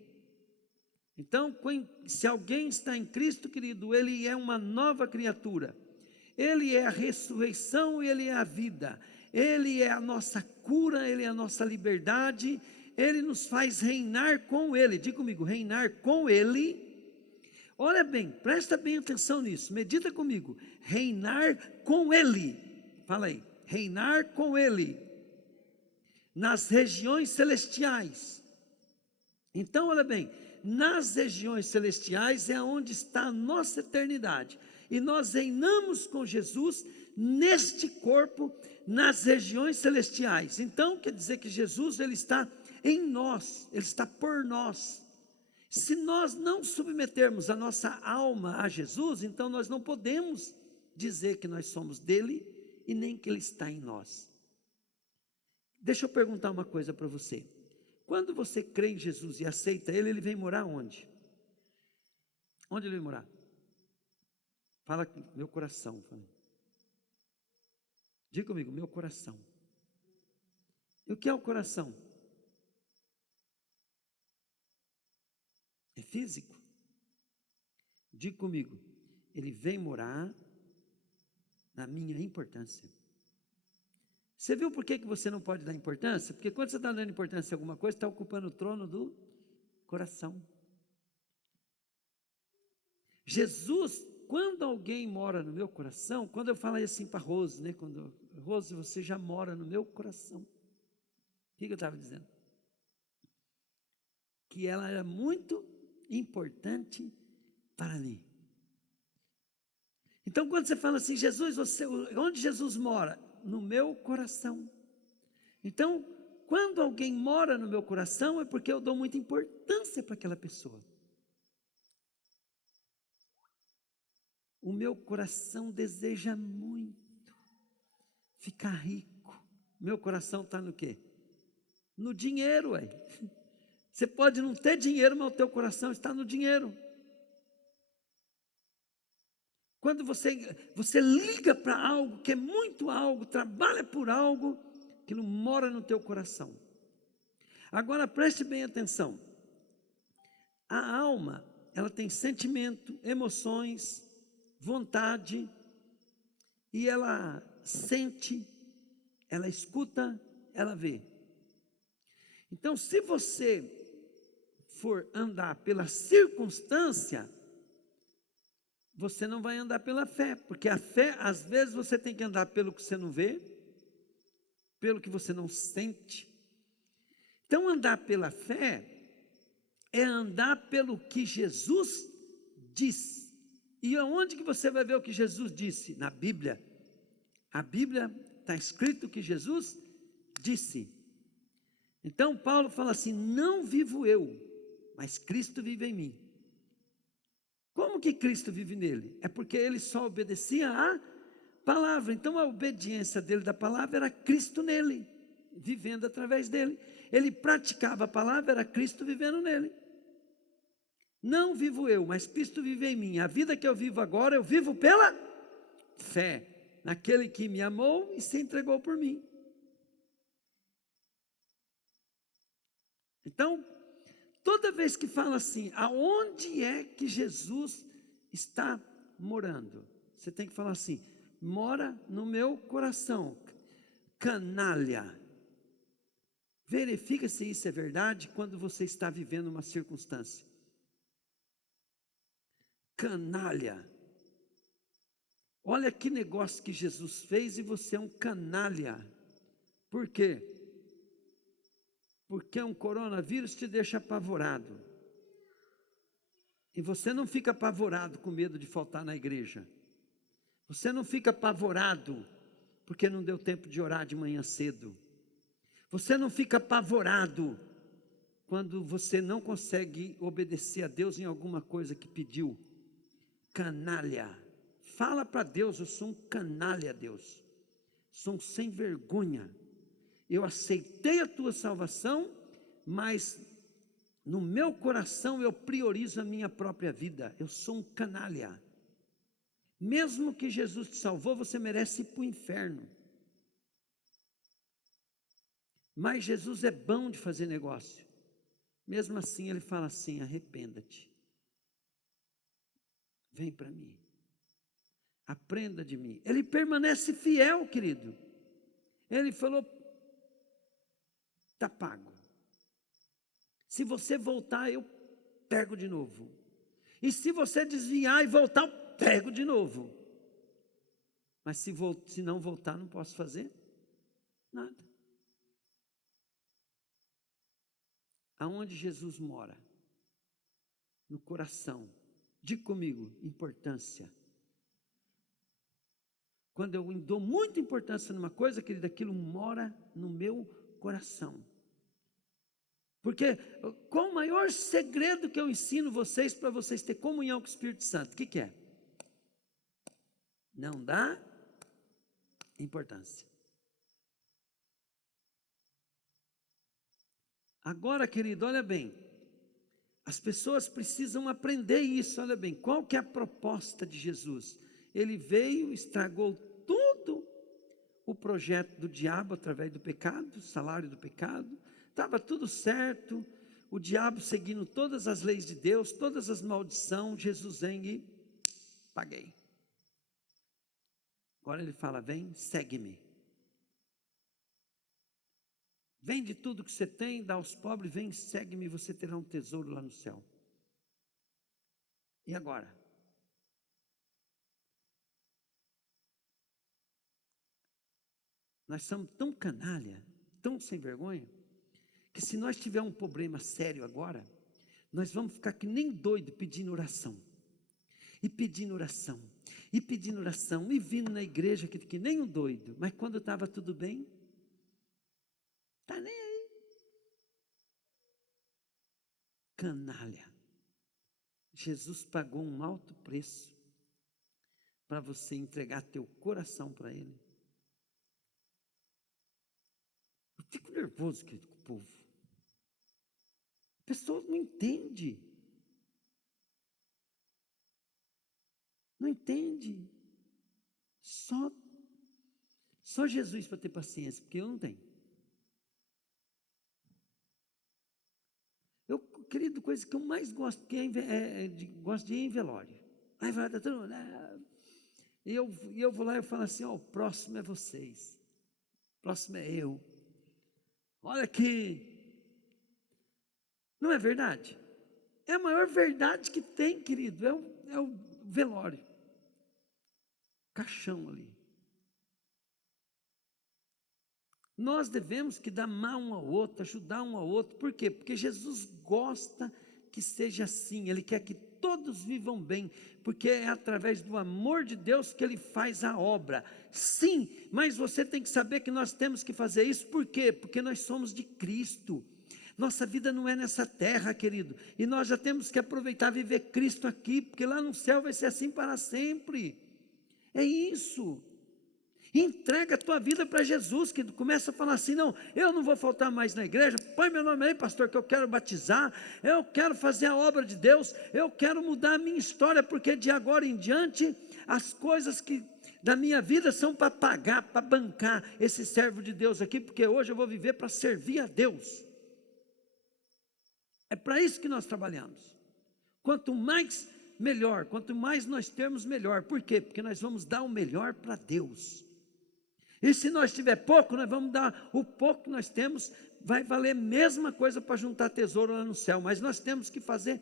Então, se alguém está em Cristo, querido, ele é uma nova criatura. Ele é a ressurreição e ele é a vida. Ele é a nossa cura, ele é a nossa liberdade. Ele nos faz reinar com ele. Diga comigo, reinar com ele. Olha bem, presta bem atenção nisso, medita comigo, reinar com ele, fala aí, reinar com ele, nas regiões celestiais, Então, olha bem, nas regiões celestiais é onde está a nossa eternidade. E nós reinamos com Jesus neste corpo, nas regiões celestiais. Então, quer dizer que Jesus, ele está em nós, ele está por nós. Se nós não submetermos a nossa alma a Jesus, então nós não podemos dizer que nós somos dele e nem que ele está em nós. Deixa eu perguntar uma coisa para você. Quando você crê em Jesus e aceita ele, ele vem morar onde? Onde ele vem morar? Fala aqui, meu coração. Fala. Diga comigo, meu coração. E o que é o coração? É físico? Diga comigo, ele vem morar na minha importância. Você viu por que você não pode dar importância? Porque quando você está dando importância a alguma coisa, está ocupando o trono do coração. Jesus, quando alguém mora no meu coração, quando eu falo assim para Rose, né? Rose, você já mora no meu coração. O que eu estava dizendo? Que ela era muito importante para mim. Então, quando você fala assim, Jesus, onde Jesus mora? No meu coração. Então, quando alguém mora no meu coração, é porque eu dou muita importância para aquela pessoa. O meu coração deseja muito ficar rico. Meu coração está no quê? No dinheiro, ué. Você pode não ter dinheiro, mas o teu coração está no dinheiro. Quando você liga para algo, que é muito algo, trabalha por algo, que não mora no teu coração. Agora preste bem atenção. A alma, ela tem sentimento, emoções, vontade, e ela sente, ela escuta, ela vê. Então, se você for andar pela circunstância, você não vai andar pela fé, porque a fé, às vezes, você tem que andar pelo que você não vê, pelo que você não sente. Então, andar pela fé é andar pelo que Jesus diz. E aonde que você vai ver o que Jesus disse? Na Bíblia. A Bíblia está escrito que Jesus disse. Então, Paulo fala assim, não vivo eu, mas Cristo vive em mim. Como que Cristo vive nele? É porque ele só obedecia à palavra. Então a obediência dele da palavra era Cristo nele, vivendo através dele. Ele praticava a palavra, era Cristo vivendo nele. Não vivo eu, mas Cristo vive em mim. A vida que eu vivo agora, eu vivo pela fé naquele que me amou e se entregou por mim. Então, toda vez que fala assim, aonde é que Jesus está morando? Você tem que falar assim, mora no meu coração, canalha. Verifica se isso é verdade quando você está vivendo uma circunstância. Canalha. Olha que negócio que Jesus fez e você é um canalha. Por quê? Porque um coronavírus te deixa apavorado. E você não fica apavorado com medo de faltar na igreja. Você não fica apavorado porque não deu tempo de orar de manhã cedo. Você não fica apavorado quando você não consegue obedecer a Deus em alguma coisa que pediu. Canalha. Fala para Deus, eu sou um canalha, Deus. Sou um sem vergonha. Eu aceitei a tua salvação, mas no meu coração eu priorizo a minha própria vida. Eu sou um canalha. Mesmo que Jesus te salvou, você merece ir para o inferno. Mas Jesus é bom de fazer negócio. Mesmo assim, ele fala assim: arrependa-te. Vem para mim. Aprenda de mim. Ele permanece fiel, querido. Ele falou: está pago. Se você voltar, eu pego de novo. E se você desviar e voltar, eu pego de novo. Mas se não voltar, não posso fazer nada. Aonde Jesus mora? No coração. Diga comigo, importância. Quando eu dou muita importância numa coisa, querido, aquilo mora no meu coração. Porque qual o maior segredo que eu ensino vocês para vocês terem comunhão com o Espírito Santo? O que é? Não dá importância. Agora, querido, olha bem, as pessoas precisam aprender isso, olha bem, qual que é a proposta de Jesus? Ele veio, estragou todo o projeto do diabo através do pecado, o salário do pecado, estava tudo certo, o diabo seguindo todas as leis de Deus, todas as maldições, Jesus vem e paguei. Agora ele fala, vem, segue-me. Vende tudo que você tem, dá aos pobres, vem, segue-me, você terá um tesouro lá no céu. E agora? Nós somos tão canalha, tão sem vergonha, que se nós tivermos um problema sério agora, nós vamos ficar que nem doido pedindo oração. E pedindo oração, e pedindo oração, e vindo na igreja que nem um doido. Mas quando estava tudo bem, está nem aí. Canalha. Jesus pagou um alto preço para você entregar teu coração para Ele. Eu fico nervoso, querido, com o povo. A pessoa não entende. Não entende. Só Jesus para ter paciência, porque eu não tenho. Eu, querido, coisa que eu mais gosto, gosto de ir em velório. Aí vai, tá todo mundo, e eu vou lá e eu falo assim, o próximo é vocês. O próximo é eu. Olha aqui. Não é verdade? É a maior verdade que tem, querido, é o velório. Caixão ali. Nós devemos que dar mão um ao outro, ajudar um ao outro. Por quê? Porque Jesus gosta que seja assim. Ele quer que todos vivam bem, porque é através do amor de Deus que Ele faz a obra. Sim, mas você tem que saber que nós temos que fazer isso. Por quê? Porque nós somos de Cristo. Nossa vida não é nessa terra, querido. E nós já temos que aproveitar e viver Cristo aqui, porque lá no céu vai ser assim para sempre. É isso. Entrega a tua vida para Jesus, que começa a falar assim, não, eu não vou faltar mais na igreja, põe meu nome aí, pastor, que eu quero batizar, eu quero fazer a obra de Deus, eu quero mudar a minha história, porque de agora em diante, as coisas que da minha vida são para pagar, para bancar esse servo de Deus aqui, porque hoje eu vou viver para servir a Deus. É para isso que nós trabalhamos. Quanto mais, melhor, quanto mais nós termos, melhor. Por quê? Porque nós vamos dar o melhor para Deus. E se nós tiver pouco, nós vamos dar o pouco que nós temos, vai valer a mesma coisa para juntar tesouro lá no céu, mas nós temos que fazer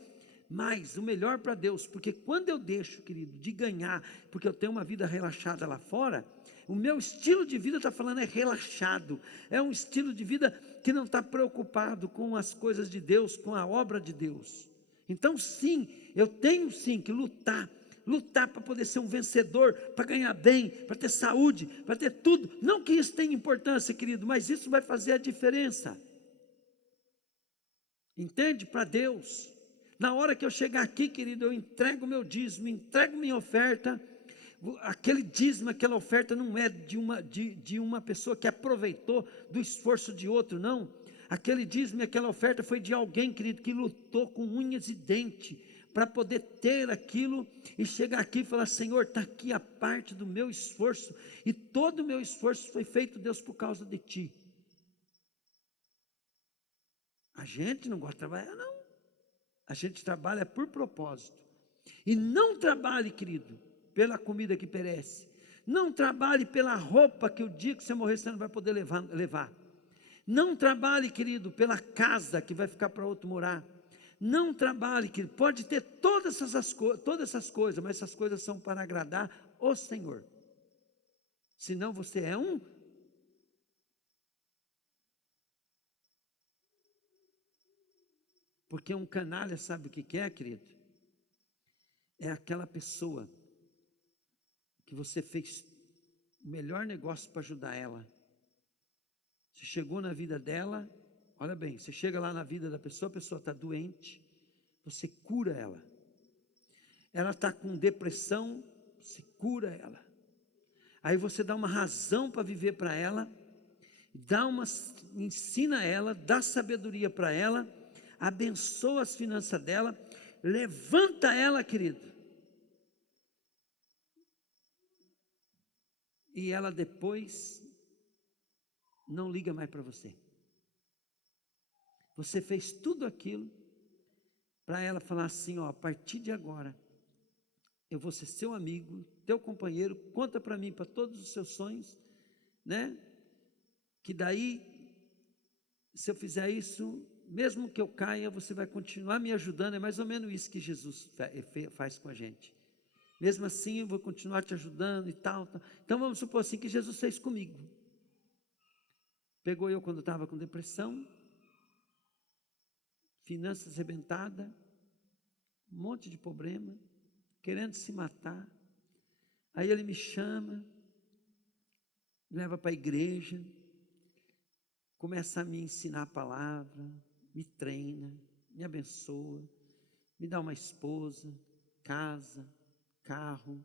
mais, o melhor para Deus, porque quando eu deixo, querido, de ganhar, porque eu tenho uma vida relaxada lá fora, o meu estilo de vida está falando é relaxado, é um estilo de vida que não está preocupado com as coisas de Deus, com a obra de Deus. Então sim, eu tenho sim que lutar para poder ser um vencedor, para ganhar bem, para ter saúde, para ter tudo. Não que isso tenha importância, querido, mas isso vai fazer a diferença. Entende? Para Deus. Na hora que eu chegar aqui, querido, eu entrego meu dízimo, entrego minha oferta. Aquele dízimo, aquela oferta não é de uma pessoa que aproveitou do esforço de outro, não. Aquele dízimo, aquela oferta foi de alguém, querido, que lutou com unhas e dentes, para poder ter aquilo e chegar aqui e falar, Senhor, está aqui a parte do meu esforço, e todo o meu esforço foi feito, Deus, por causa de Ti. A gente não gosta de trabalhar, não. A gente trabalha por propósito. E não trabalhe, querido, pela comida que perece. Não trabalhe pela roupa que o dia que você morrer você não vai poder levar. Não trabalhe, querido, pela casa que vai ficar para outro morar. Não trabalhe, querido, pode ter todas essas coisas, mas essas coisas são para agradar o Senhor. Senão você é um Porque um canalha sabe o que é, querido? É aquela pessoa que você fez o melhor negócio para ajudar ela. Você chegou na vida dela, olha bem, você chega lá na vida da pessoa, a pessoa está doente, você cura ela. Ela está com depressão, você cura ela. Aí você dá uma razão para viver para ela, ensina ela, dá sabedoria para ela, abençoa as finanças dela, levanta ela, querido. E ela depois não liga mais para você. Você fez tudo aquilo para ela falar assim, ó, a partir de agora, eu vou ser seu amigo, teu companheiro, conta para mim, para todos os seus sonhos, né? Que daí, se eu fizer isso, mesmo que eu caia, você vai continuar me ajudando. É mais ou menos isso que Jesus faz com a gente. Mesmo assim, eu vou continuar te ajudando e tal. Então, vamos supor assim, que Jesus fez comigo. Pegou eu quando estava com depressão, finanças arrebentadas, um monte de problema, querendo se matar. Aí ele me chama, me leva para a igreja, começa a me ensinar a palavra, me treina, me abençoa, me dá uma esposa, casa, carro,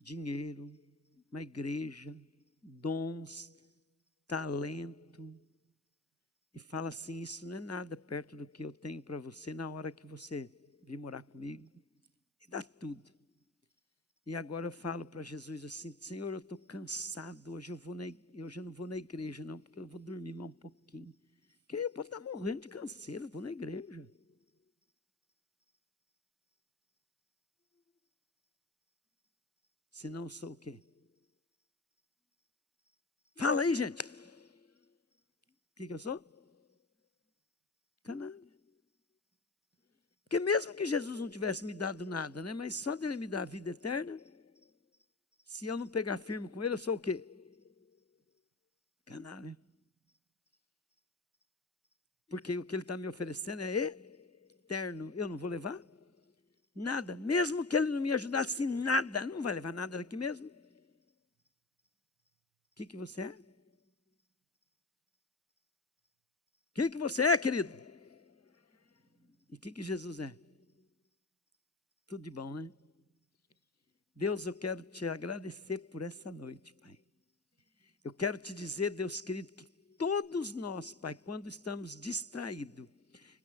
dinheiro, uma igreja, dons, talento, e fala assim, isso não é nada perto do que eu tenho para você na hora que você vir morar comigo, e dá tudo. E agora eu falo para Jesus assim, Senhor, eu estou cansado, hoje eu não vou na igreja não, porque eu vou dormir mais um pouquinho, porque eu posso estar morrendo de canseira, eu vou na igreja. Se não, eu sou o quê? Fala aí, gente. O que eu sou? Canalha. Porque mesmo que Jesus não tivesse me dado nada, né? Mas só dele me dar a vida eterna, se eu não pegar firme com ele, eu sou o quê? Canalha. Porque o que ele está me oferecendo é eterno. Eu não vou levar nada. Mesmo que ele não me ajudasse em nada, não vai levar nada daqui mesmo. O que você é? O que você é, querido? E o que Jesus é? Tudo de bom, né? Deus, eu quero te agradecer por essa noite, Pai. Eu quero te dizer, Deus querido, que todos nós, Pai, quando estamos distraídos,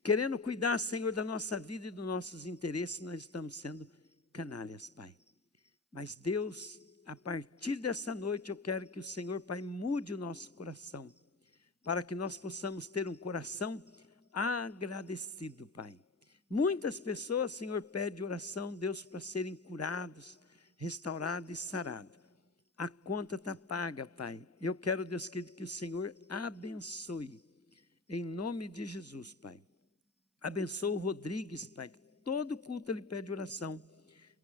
querendo cuidar, Senhor, da nossa vida e dos nossos interesses, nós estamos sendo canalhas, Pai. Mas Deus, a partir dessa noite, eu quero que o Senhor, Pai, mude o nosso coração, para que nós possamos ter um coração agradecido, Pai. Muitas pessoas, Senhor, pedem oração, Deus, para serem curados, restaurados e sarados. A conta está paga, Pai. Eu quero, Deus querido, que o Senhor abençoe, em nome de Jesus, Pai. Abençoa o Rodrigues, Pai. Todo culto ele pede oração,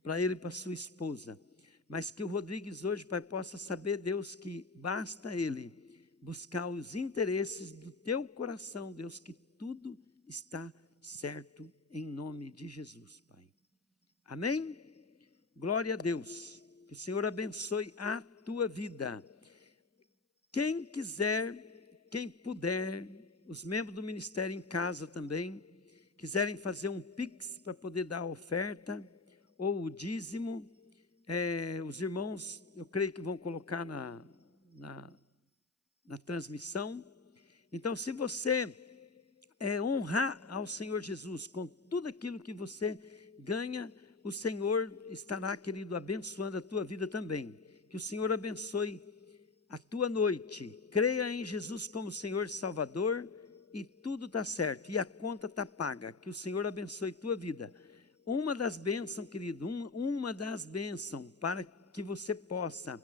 para ele e para sua esposa. Mas que o Rodrigues hoje, Pai, possa saber, Deus, que basta ele buscar os interesses do teu coração, Deus, que tudo está certo, em nome de Jesus, Pai. Amém? Glória a Deus. Que o Senhor abençoe a tua vida. Quem quiser, quem puder, os membros do ministério em casa também, quiserem fazer um Pix para poder dar a oferta, ou o dízimo, os irmãos, eu creio que vão colocar na transmissão. Então, se você honrar ao Senhor Jesus com tudo aquilo que você ganha, o Senhor estará, querido, abençoando a tua vida também. Que o Senhor abençoe a tua noite. Creia em Jesus como Senhor e Salvador, e tudo está certo, e a conta está paga. Que o Senhor abençoe tua vida. Uma das bênçãos, querido, uma das bênçãos para que você possa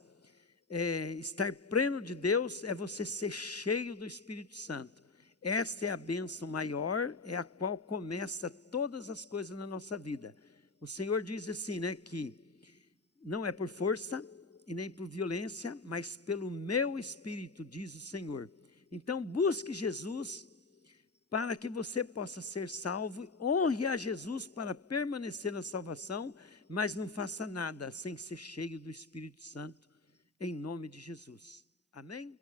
estar pleno de Deus, é você ser cheio do Espírito Santo. Esta é a bênção maior, é a qual começa todas as coisas na nossa vida. O Senhor diz assim, né, que não é por força e nem por violência, mas pelo meu Espírito, diz o Senhor. Então busque Jesus, para que você possa ser salvo, honre a Jesus para permanecer na salvação, mas não faça nada sem ser cheio do Espírito Santo, em nome de Jesus. Amém?